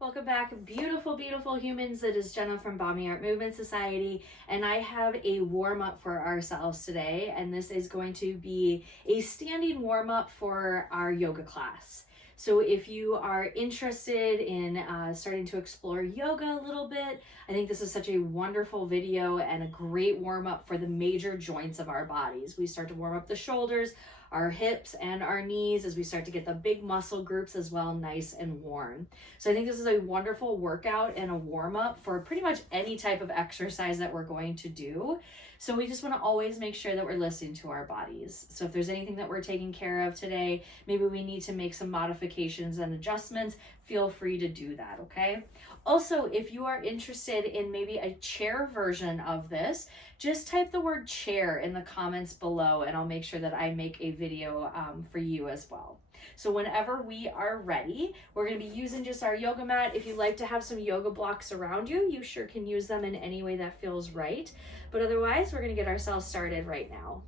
Welcome back, beautiful, beautiful humans. It is Jenna from Bami Art Movement Society, and I have a warm up for ourselves today. And this is going to be a standing warm up for our yoga class. So, if you are interested in starting to explore yoga a little bit, I think this is such a wonderful video and a great warm up for the major joints of our bodies. We start to warm up the shoulders, our hips, and our knees as we start to get the big muscle groups as well nice and warm. So I think this is a wonderful workout and a warm up for pretty much any type of exercise that we're going to do. So we just want to always make sure that we're listening to our bodies. So if there's anything that we're taking care of today, maybe we need to make some modifications and adjustments, feel free to do that, okay? Also, if you are interested in maybe a chair version of this, just type the word chair in the comments below and I'll make sure that I make a video for you as well. So whenever we are ready, we're going to be using just our yoga mat. If you like to have some yoga blocks around you, you sure can use them in any way that feels right. But otherwise, we're going to get ourselves started right now.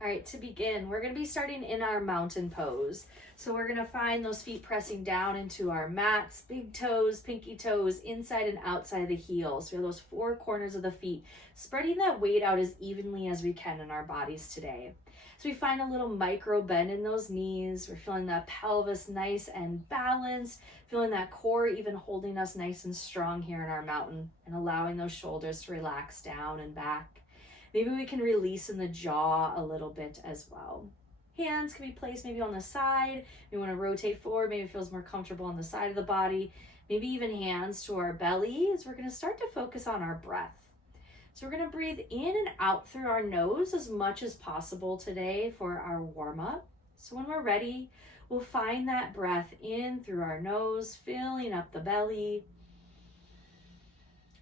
All right, to begin, we're going to be starting in our mountain pose. So we're going to find those feet pressing down into our mats, big toes, pinky toes, inside and outside the heels. We have those four corners of the feet, spreading that weight out as evenly as we can in our bodies today. So we find a little micro bend in those knees. We're feeling that pelvis nice and balanced, feeling that core even holding us nice and strong here in our mountain, and allowing those shoulders to relax down and back. Maybe we can release in the jaw a little bit as well. Hands can be placed maybe on the side. We want to rotate forward. Maybe it feels more comfortable on the side of the body. Maybe even hands to our belly as we're going to start to focus on our breath. So we're going to breathe in and out through our nose as much as possible today for our warm up. So when we're ready, we'll find that breath in through our nose, filling up the belly.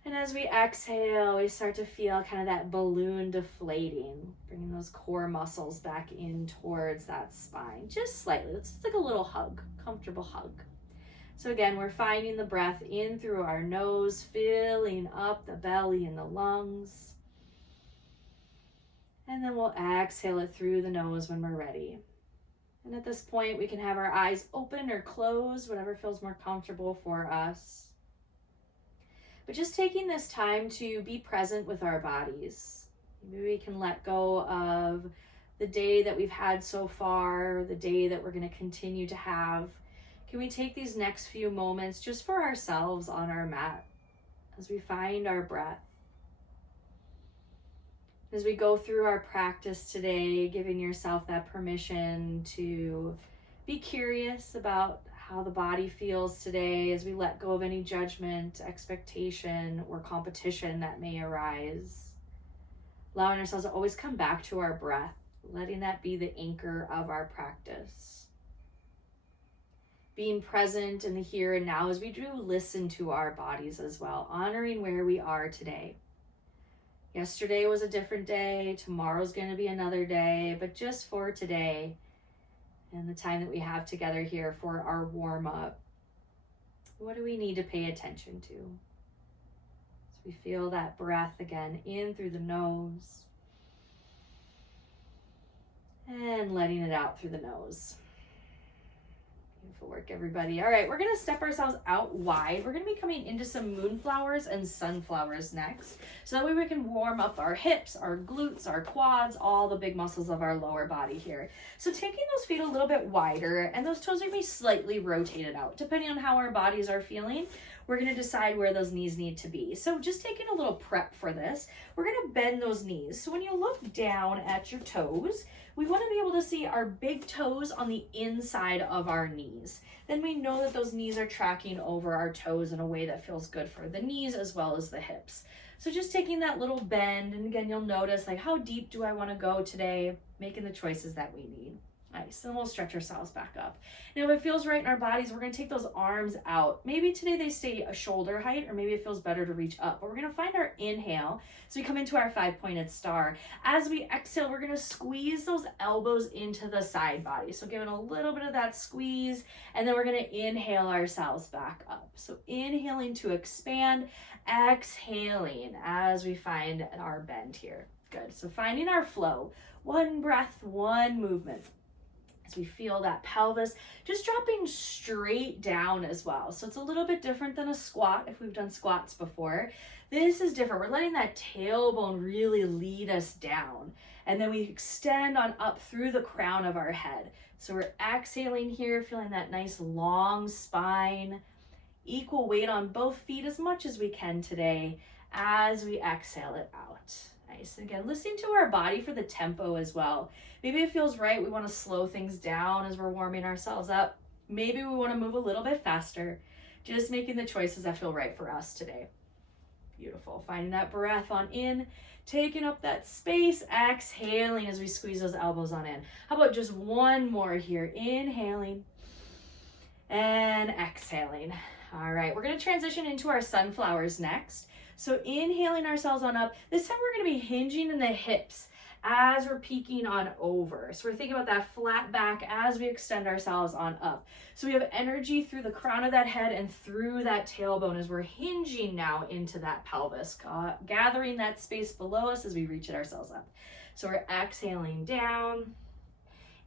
And as we exhale, we start to feel kind of that balloon deflating, bringing those core muscles back in towards that spine, just slightly. It's just like a little hug, comfortable hug. So again, we're finding the breath in through our nose, filling up the belly and the lungs. And then we'll exhale it through the nose when we're ready. And at this point, we can have our eyes open or closed, whatever feels more comfortable for us. But just taking this time to be present with our bodies. Maybe we can let go of the day that we've had so far, the day that we're going to continue to have. Can we take these next few moments just for ourselves on our mat as we find our breath? As we go through our practice today, giving yourself that permission to be curious about how the body feels today as we let go of any judgment, expectation, or competition that may arise. Allowing ourselves to always come back to our breath, letting that be the anchor of our practice. Being present in the here and now as we do listen to our bodies as well, honoring where we are today. Yesterday was a different day, tomorrow's going to be another day, but just for today, and the time that we have together here for our warm-up, what do we need to pay attention to? So we feel that breath again in through the nose and letting it out through the nose. Beautiful work, everybody. All right, we're going to step ourselves out wide. We're going to be coming into some moonflowers and sunflowers next. So that way we can warm up our hips, our glutes, our quads, all the big muscles of our lower body here. So taking those feet a little bit wider, and those toes are going to be slightly rotated out. Depending on how our bodies are feeling, we're going to decide where those knees need to be. So just taking a little prep for this, we're going to bend those knees. So when you look down at your toes, we want to be able to see our big toes on the inside of our knees. Then we know that those knees are tracking over our toes in a way that feels good for the knees as well as the hips. So just taking that little bend, and again, you'll notice like how deep do I want to go today, making the choices that we need. Nice, and we'll stretch ourselves back up. Now, if it feels right in our bodies, we're going to take those arms out. Maybe today they stay a shoulder height, or maybe it feels better to reach up. But we're going to find our inhale. So we come into our 5-pointed star. As we exhale, we're going to squeeze those elbows into the side body. So giving a little bit of that squeeze, and then we're going to inhale ourselves back up. So inhaling to expand, exhaling as we find our bend here. Good. So finding our flow. One breath, one movement. as we feel that pelvis just dropping straight down as well. So it's a little bit different than a squat if we've done squats before. This is different. We're letting that tailbone really lead us down. And then we extend on up through the crown of our head. So we're exhaling here, feeling that nice long spine. Equal weight on both feet as much as we can today as we exhale it out. Nice. Again, listening to our body for the tempo as well. Maybe it feels right. We want to slow things down as we're warming ourselves up. Maybe we want to move a little bit faster. Just making the choices that feel right for us today. Beautiful. Finding that breath on in, taking up that space, exhaling as we squeeze those elbows on in. How about just one more here? Inhaling and exhaling. All right, we're going to transition into our sunflowers next. So inhaling ourselves on up. This time we're going to be hinging in the hips as we're peeking on over. So we're thinking about that flat back as we extend ourselves on up. So we have energy through the crown of that head and through that tailbone as we're hinging now into that pelvis, gathering that space below us as we reach it ourselves up. So we're exhaling down,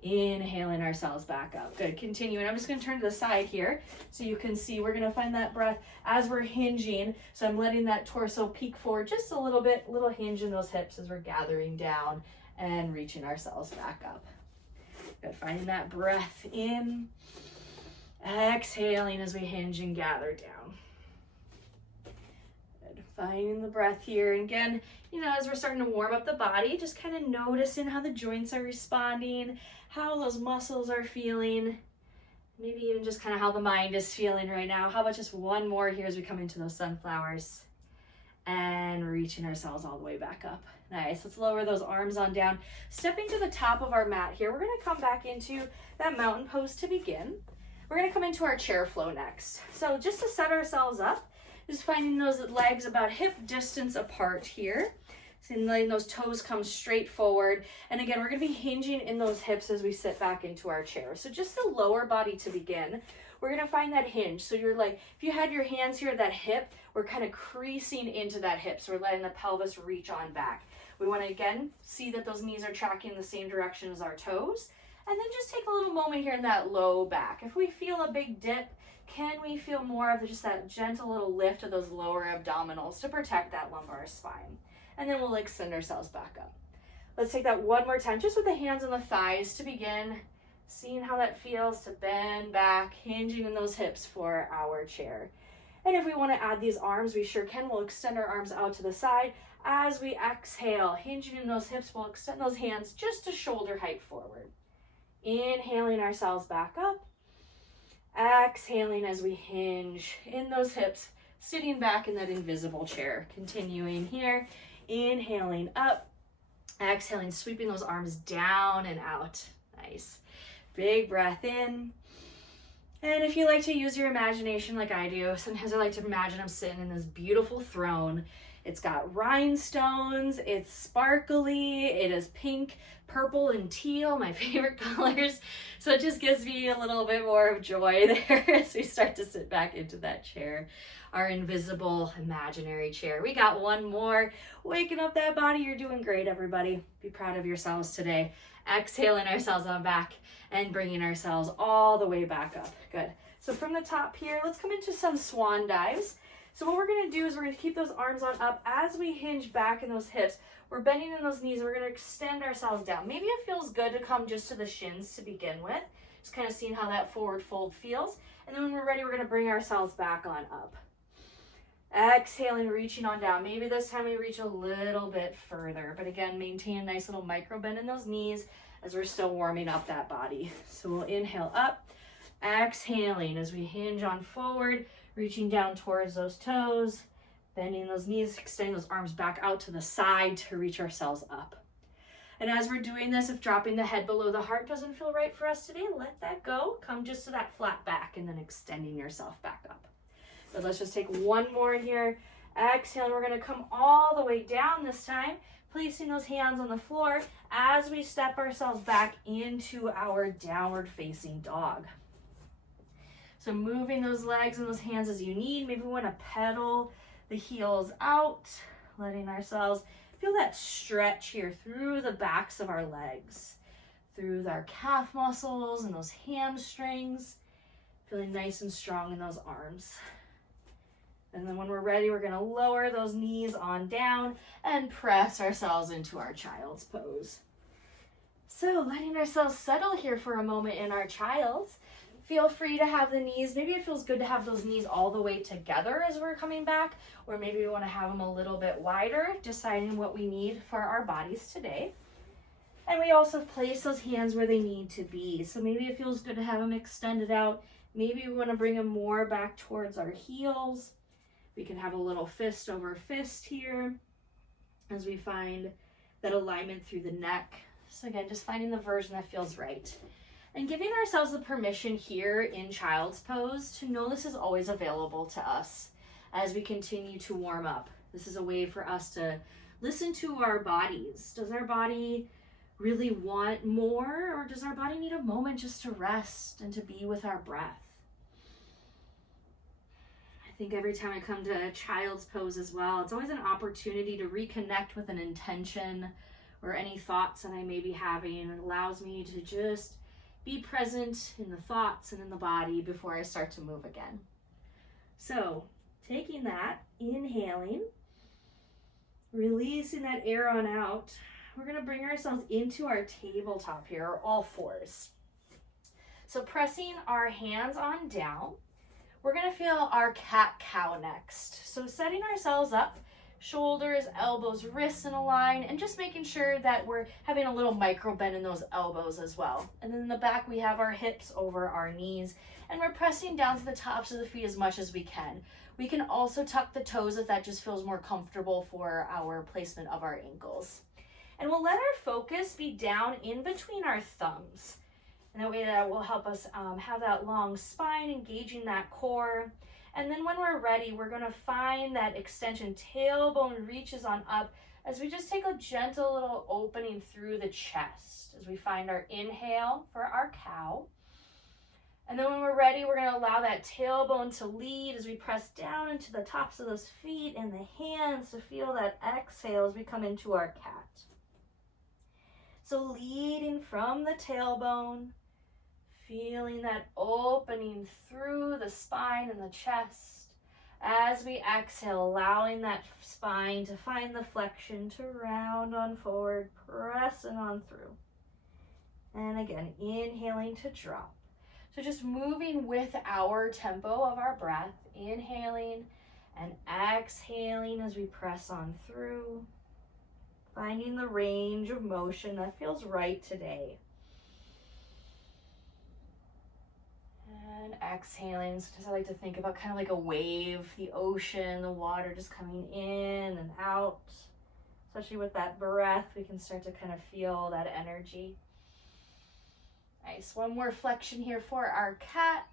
inhaling ourselves back up. Good, continuing. I'm just gonna turn to the side here so you can see we're gonna find that breath as we're hinging. So I'm letting that torso peek forward just a little bit, little hinge in those hips as we're gathering down and reaching ourselves back up. Good, finding that breath in, exhaling as we hinge and gather down. Good, finding the breath here. And again, as we're starting to warm up the body, just kind of noticing how the joints are responding, how those muscles are feeling, maybe even just kind of how the mind is feeling right now. How about just one more here as we come into those sunflowers and reaching ourselves all the way back up. Nice. Let's lower those arms on down. Stepping to the top of our mat here, we're going to come back into that mountain pose to begin. We're going to come into our chair flow next. So just to set ourselves up, just finding those legs about hip distance apart here. So letting those toes come straight forward. And again, we're going to be hinging in those hips as we sit back into our chair. So just the lower body to begin. We're going to find that hinge. So you're like, if you had your hands here at that hip, we're kind of creasing into that hip. So we're letting the pelvis reach on back. We want to, again, see that those knees are tracking in the same direction as our toes. And then just take a little moment here in that low back. If we feel a big dip, can we feel more of just that gentle little lift of those lower abdominals to protect that lumbar spine? And then we'll extend ourselves back up. Let's take that one more time, just with the hands on the thighs to begin, seeing how that feels to bend back, hinging in those hips for our chair. And if we want to add these arms, we sure can. We'll extend our arms out to the side. As we exhale, hinging in those hips, we'll extend those hands just to shoulder height forward. Inhaling ourselves back up. Exhaling as we hinge in those hips, sitting back in that invisible chair. Continuing here. Inhaling up, exhaling, sweeping those arms down and out. Nice. Big breath in. And if you like to use your imagination like I do, sometimes I like to imagine I'm sitting in this beautiful throne. It's got rhinestones, it's sparkly, it is pink, purple, and teal, my favorite colors. So it just gives me a little bit more of joy there as we start to sit back into that chair. Our invisible imaginary chair. We got one more. Waking up that body. You're doing great, everybody. Be proud of yourselves today. Exhaling ourselves on back and bringing ourselves all the way back up. Good. So from the top here, let's come into some swan dives. So what we're going to do is we're going to keep those arms on up as we hinge back in those hips. We're bending in those knees and we're going to extend ourselves down. Maybe it feels good to come just to the shins to begin with. Just kind of seeing how that forward fold feels. And then when we're ready, we're going to bring ourselves back on up. Exhaling, reaching on down. Maybe this time we reach a little bit further, but again, maintain a nice little micro bend in those knees as we're still warming up that body. So we'll inhale up, exhaling as we hinge on forward, reaching down towards those toes, bending those knees, extending those arms back out to the side to reach ourselves up. And as we're doing this, if dropping the head below the heart doesn't feel right for us today, let that go. Come just to that flat back and then extending yourself back up. But let's just take one more here. Exhale, and we're going to come all the way down this time, placing those hands on the floor as we step ourselves back into our downward facing dog. So moving those legs and those hands as you need. Maybe we want to pedal the heels out, letting ourselves feel that stretch here through the backs of our legs, through our calf muscles and those hamstrings, feeling nice and strong in those arms. And then when we're ready, we're gonna lower those knees on down and press ourselves into our child's pose. So letting ourselves settle here for a moment in our child's. Feel free to have the knees, maybe it feels good to have those knees all the way together as we're coming back, or maybe we wanna have them a little bit wider, deciding what we need for our bodies today. And we also place those hands where they need to be. So maybe it feels good to have them extended out. Maybe we wanna bring them more back towards our heels. We can have a little fist over fist here as we find that alignment through the neck. So again, just finding the version that feels right. And giving ourselves the permission here in child's pose to know this is always available to us as we continue to warm up. This is a way for us to listen to our bodies. Does our body really want more, or does our body need a moment just to rest and to be with our breath? I think every time I come to child's pose as well, it's always an opportunity to reconnect with an intention or any thoughts that I may be having. It allows me to just be present in the thoughts and in the body before I start to move again. So taking that, inhaling, releasing that air on out, we're gonna bring ourselves into our tabletop here, or all fours. So pressing our hands on down, we're gonna feel our cat-cow next. So setting ourselves up, shoulders, elbows, wrists in a line, and just making sure that we're having a little micro bend in those elbows as well. And then in the back, we have our hips over our knees, and we're pressing down to the tops of the feet as much as we can. We can also tuck the toes if that just feels more comfortable for our placement of our ankles. And we'll let our focus be down in between our thumbs. And that way that will help us have that long spine, engaging that core. And then when we're ready, we're gonna find that extension, tailbone reaches on up as we just take a gentle little opening through the chest as we find our inhale for our cow. And then when we're ready, we're gonna allow that tailbone to lead as we press down into the tops of those feet and the hands to feel that exhale as we come into our cat. So leading from the tailbone, feeling that opening through the spine and the chest. As we exhale, allowing that spine to find the flexion to round on forward, pressing on through. And again, inhaling to drop. So just moving with our tempo of our breath, inhaling and exhaling as we press on through, finding the range of motion that feels right today. And exhaling, sometimes I like to think about kind of like a wave, the ocean, the water just coming in and out. Especially with that breath, we can start to kind of feel that energy. Nice, one more flexion here for our cat.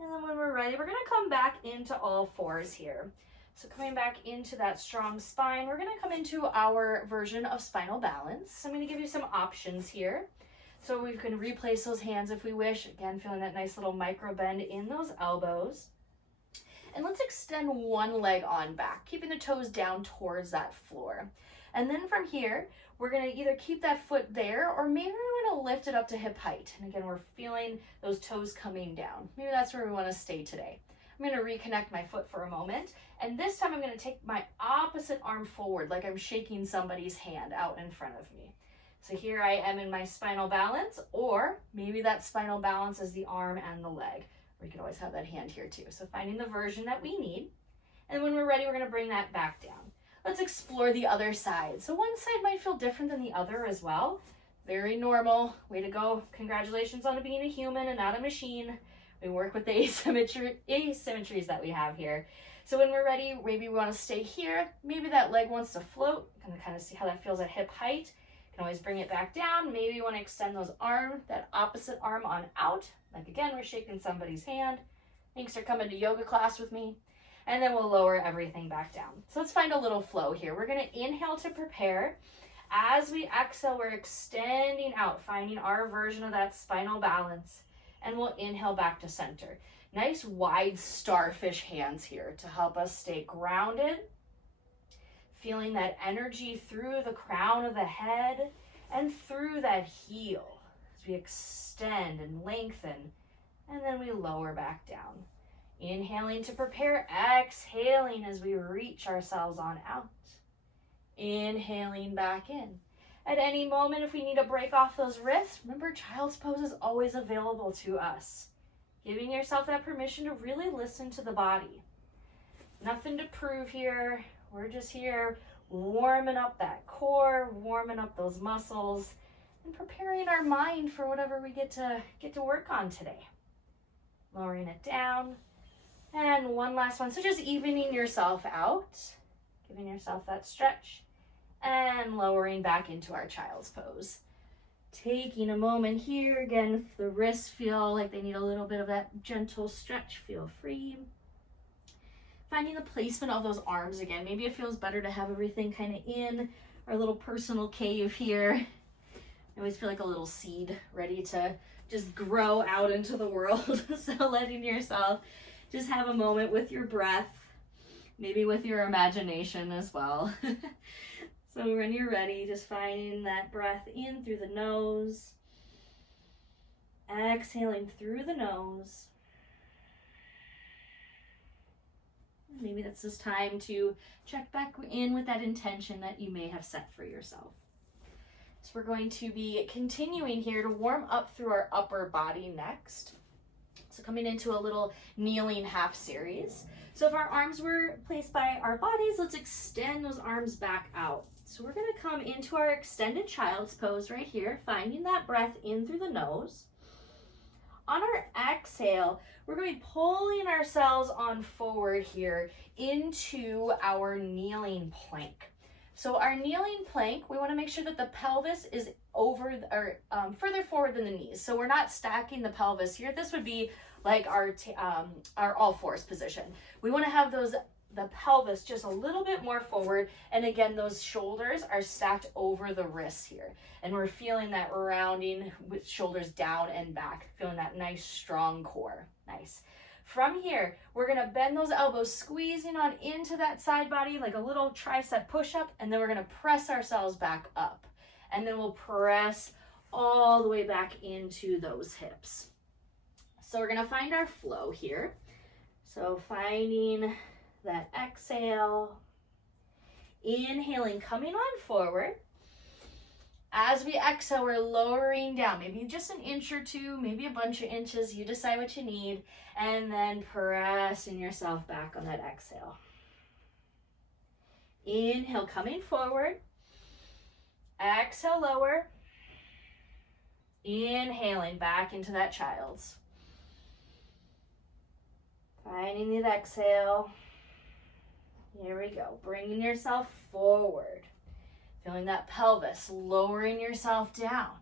And then when we're ready, we're gonna come back into all fours here. So coming back into that strong spine, we're gonna come into our version of spinal balance. I'm gonna give you some options here. So we can replace those hands if we wish. Again, feeling that nice little micro bend in those elbows. And let's extend one leg on back, keeping the toes down towards that floor. And then from here, we're gonna either keep that foot there, or maybe we wanna lift it up to hip height. And again, we're feeling those toes coming down. Maybe that's where we wanna stay today. I'm gonna reconnect my foot for a moment. And this time I'm gonna take my opposite arm forward, like I'm shaking somebody's hand out in front of me. So here I am in my spinal balance, or maybe that spinal balance is the arm and the leg. Or you can always have that hand here too. So finding the version that we need. And when we're ready, we're gonna bring that back down. Let's explore the other side. So one side might feel different than the other as well. Very normal, way to go. Congratulations on being a human and not a machine. We work with the asymmetries that we have here. So when we're ready, maybe we wanna stay here. Maybe that leg wants to float. I'm gonna kind of see how that feels at hip height. You can always bring it back down. Maybe you want to extend those arms, that opposite arm on out. Like again, we're shaking somebody's hand. Thanks for coming to yoga class with me. And then we'll lower everything back down. So let's find a little flow here. We're going to inhale to prepare. As we exhale, we're extending out, finding our version of that spinal balance. And we'll inhale back to center. Nice wide starfish hands here to help us stay grounded. Feeling that energy through the crown of the head and through that heel as we extend and lengthen, and then we lower back down. Inhaling to prepare, exhaling as we reach ourselves on out. Inhaling back in. At any moment, if we need to break off those wrists, remember child's pose is always available to us. Giving yourself that permission to really listen to the body. Nothing to prove here. We're just here warming up that core, warming up those muscles, and preparing our mind for whatever we get to work on today. Lowering it down. And one last one. So just evening yourself out, giving yourself that stretch, and lowering back into our child's pose. Taking a moment here. Again, if the wrists feel like they need a little bit of that gentle stretch, feel free. Finding the placement of those arms again. Maybe it feels better to have everything kind of in our little personal cave here. I always feel like a little seed ready to just grow out into the world. So letting yourself just have a moment with your breath, maybe with your imagination as well. So when you're ready, just finding that breath in through the nose, exhaling through the nose. Maybe that's just time to check back in with that intention that you may have set for yourself. So we're going to be continuing here to warm up through our upper body next. So coming into a little kneeling half series. So if our arms were placed by our bodies, let's extend those arms back out. So we're going to come into our extended child's pose right here, finding that breath in through the nose. On our exhale, we're going to be pulling ourselves on forward here into our kneeling plank. So our kneeling plank, we want to make sure that the pelvis is over or further forward than the knees. So we're not stacking the pelvis here. This would be like our all fours position. We want to have the pelvis just a little bit more forward. And again, those shoulders are stacked over the wrists here. And we're feeling that rounding with shoulders down and back, feeling that nice strong core. Nice. From here, we're going to bend those elbows, squeezing on into that side body like a little tricep push-up, and then we're going to press ourselves back up. And then we'll press all the way back into those hips. So we're going to find our flow here. So finding that exhale, inhaling, coming on forward. As we exhale, we're lowering down, maybe just an inch or two, maybe a bunch of inches, you decide what you need, and then pressing yourself back on that exhale. Inhale, coming forward. Exhale, lower. Inhaling back into that child's. Finding the exhale. Here we go, bringing yourself forward. Feeling that pelvis, lowering yourself down,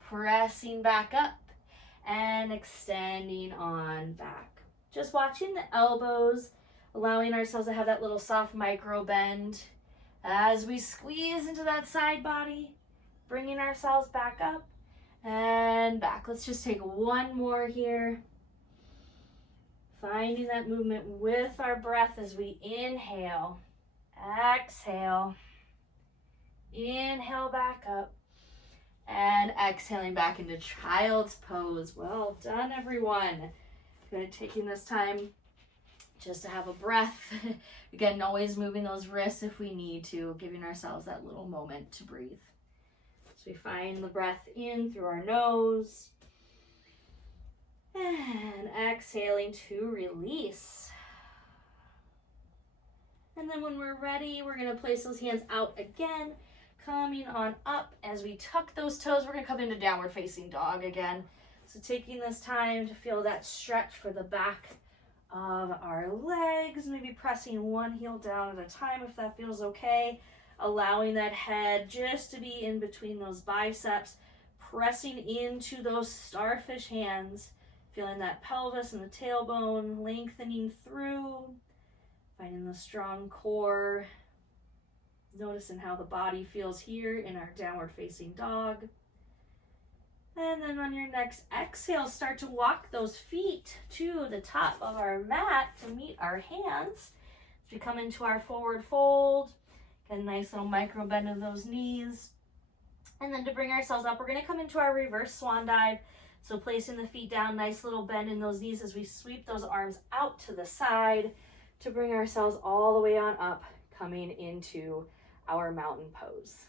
pressing back up, and extending on back. Just watching the elbows, allowing ourselves to have that little soft micro bend as we squeeze into that side body, bringing ourselves back up and back. Let's just take one more here. Finding that movement with our breath as we inhale, exhale. Inhale back up and exhaling back into child's pose. Well done, everyone. Good, taking this time just to have a breath. Again, always moving those wrists if we need to, giving ourselves that little moment to breathe. So we find the breath in through our nose and exhaling to release. And then when we're ready, we're going to place those hands out again. Coming on up as we tuck those toes, we're going to come into downward facing dog again. So taking this time to feel that stretch for the back of our legs, maybe pressing one heel down at a time if that feels okay. Allowing that head just to be in between those biceps, pressing into those starfish hands, feeling that pelvis and the tailbone lengthening through, finding the strong core. Noticing how the body feels here in our downward facing dog. And then on your next exhale, start to walk those feet to the top of our mat to meet our hands. As we come into our forward fold, get a nice little micro bend of those knees. And then to bring ourselves up, we're gonna come into our reverse swan dive. So placing the feet down, nice little bend in those knees as we sweep those arms out to the side to bring ourselves all the way on up, coming into our mountain pose.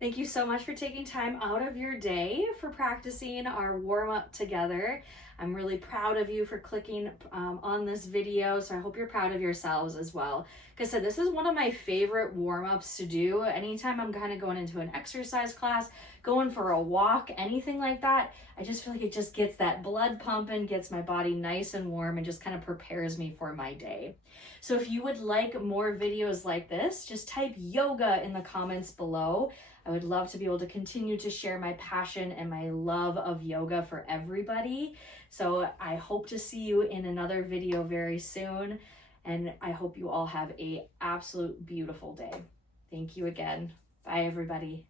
Thank you so much for taking time out of your day for practicing our warm-up together. I'm really proud of you for clicking on this video, so I hope you're proud of yourselves as well. Like I said, this is one of my favorite warm-ups to do. Anytime I'm kind of going into an exercise class, going for a walk, anything like that, I just feel like it just gets that blood pumping, gets my body nice and warm, and just kind of prepares me for my day. So if you would like more videos like this, just type yoga in the comments below. I would love to be able to continue to share my passion and my love of yoga for everybody. So I hope to see you in another video very soon. And I hope you all have an absolute beautiful day. Thank you again. Bye, everybody.